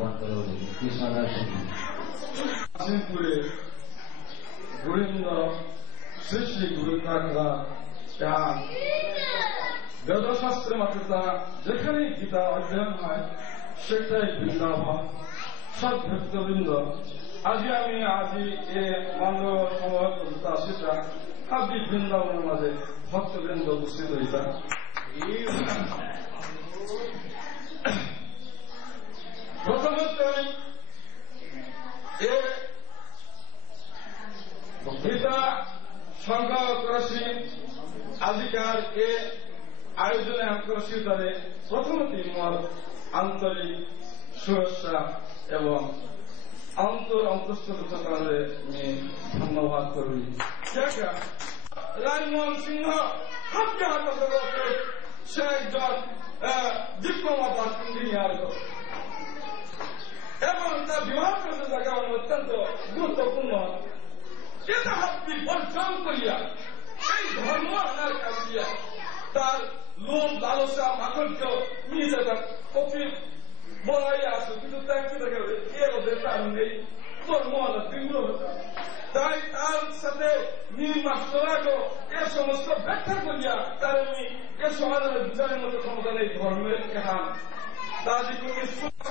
ভগವಂತರವರು ಕೃಷ್ಣನ ಕಾಶಿಪುರಿ ಗೋವಿಂದ শ্রী শ্রী গোবিন্দাখরা ત્યાં বেদশাস্ত্রে মাতৃতা যেখানেই গীতা অধ্যয়ন হয় সেটাই বৃন্দাবন। সব ভক্তবৃন্দ আজি আমি আজি এ মানব সময় কবিতা সেটা আপনি বৃন্দাবনের মাঝে ভক্তবৃন্দ উপস্থিত হইতা। প্রথমত এ গীতা সংগ্রহ করেছি আজিকার এ আয়োজনে করেছি তাদের প্রথমত মোর আন্তরিক শুভেচ্ছা এবং অন্তঃস্থ কারণে আমি ধন্যবাদ করি। রাজমোহন সিংহ হাতে হাতে সে একজন ডিপ্লোমা পাস ইঞ্জিনিয়ার এবং তার বিবাহ করতে থাকা অত্যন্ত গুরুত্বপূর্ণ। এটা হাতটি বর্জন করিয়া এই ধর্ম আনার কাজ দিয়া তার লোভ লালসা মাধুর্য নিজে তার কপি বলাইয়া আছে কিন্তু এর ওদের তার নেই ধর্ম আনা তীব্র হতো। তাই তার সাথে নির্মাত্রাগো এ সমস্ত ব্যাখ্যা করিয়া তার আমি এ সমাজের বিচারের মতো ক্ষমতা নেই ধর্মের এখান দাদি তুমি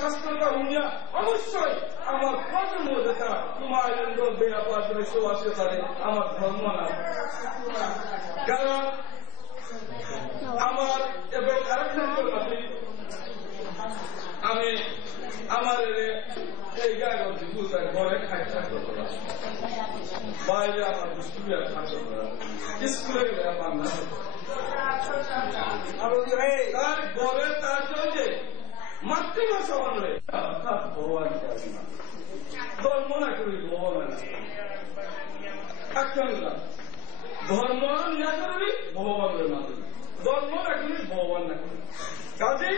শাস্ত্রটা শুনিয়া অবশ্যই আমার প্রথম যেটা তোমার দেয়া পাত্রে সুবাসে তারে আমার ধর্ম না। কারণ আমার এবং আরেকজন আমি আমার এই গায়ে বুঝাই ঘরে খাই থাকতে বাইরে আমার স্কুলে থাকতে স্কুলে গেলে আমার না তার ঘরে তার চলছে মাতৃভাষা বাংলায় ভগবান ধর্ম না করি ভগবান ধর্ম না করি ভগবানের মাধ্যমে ধর্ম না করি ভগবান না করি কাজে